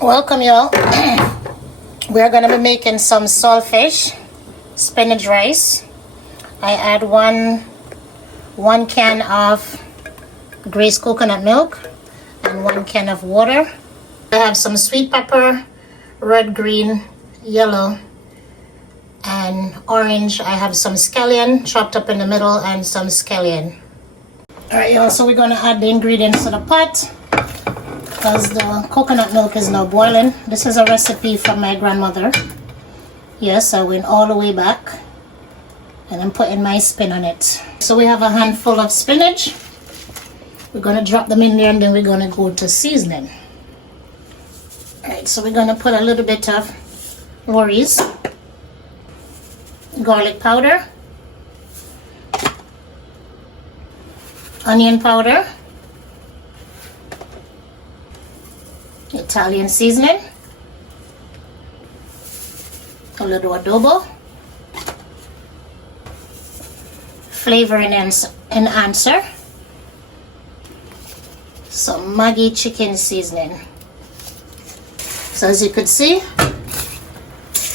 Welcome y'all. We're gonna be making some saltfish spinach rice. I add one can of greased coconut milk and 1 can of water. I have some sweet pepper, red, green, yellow, and orange. I have some scallion chopped up in the middle and some scallion. Alright y'all, so we're gonna add the ingredients to the pot because the coconut milk is now boiling. This is a recipe from my grandmother. Yes, I went all the way back and I'm putting my spin on it. So we have a handful of spinach. We're gonna drop them in there and then we're gonna go to seasoning. Alright, so we're gonna put a little bit of Lorry's garlic powder, onion powder, Italian seasoning, a little adobo, flavor enhancer, some Maggi chicken seasoning. So as you could see,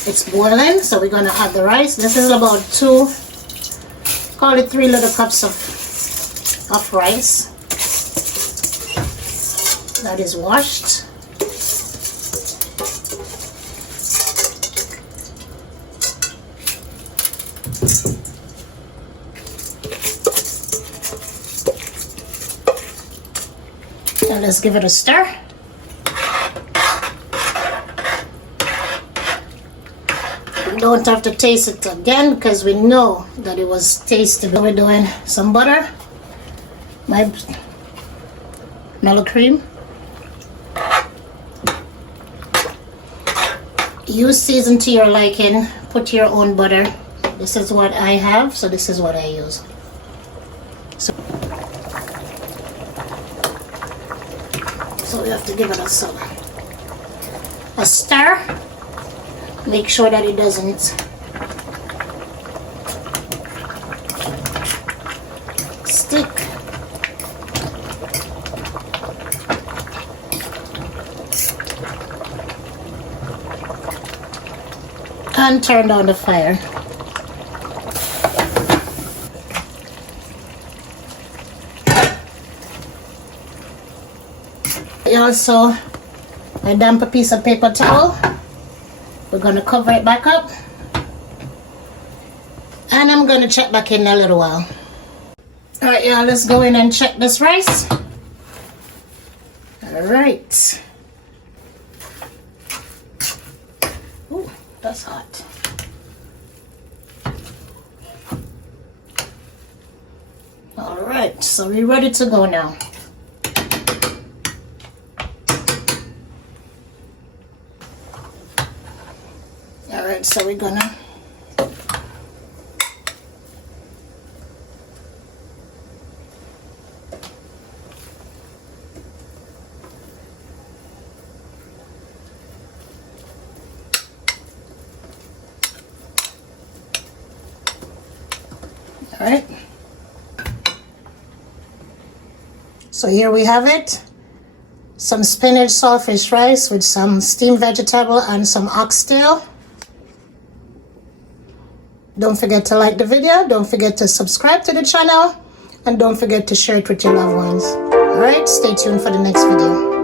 it's boiling, so we're gonna add the rice. This is about 3 little cups of rice that is washed. And let's give it a stir. We don't have to taste it again because we know that it was tasty. We're doing some butter, my mellow cream. Use season to your liking. Put your own butter. This is what I have, so this is what I use. So we have to give it a stir. Make sure that it doesn't stick. And turn down the fire. Also, I damp a piece of paper towel. We're going to cover it back up. And I'm going to check back in a little while. Alright, y'all, let's go in and check this rice. Alright. Ooh, that's hot. Alright, so we're ready to go now. Alright, so we're gonna Alright. So here we have it. Some spinach saltfish rice with some steamed vegetable and some oxtail. Don't forget to like the video, don't forget to subscribe to the channel, and don't forget to share it with your loved ones. Alright, stay tuned for the next video.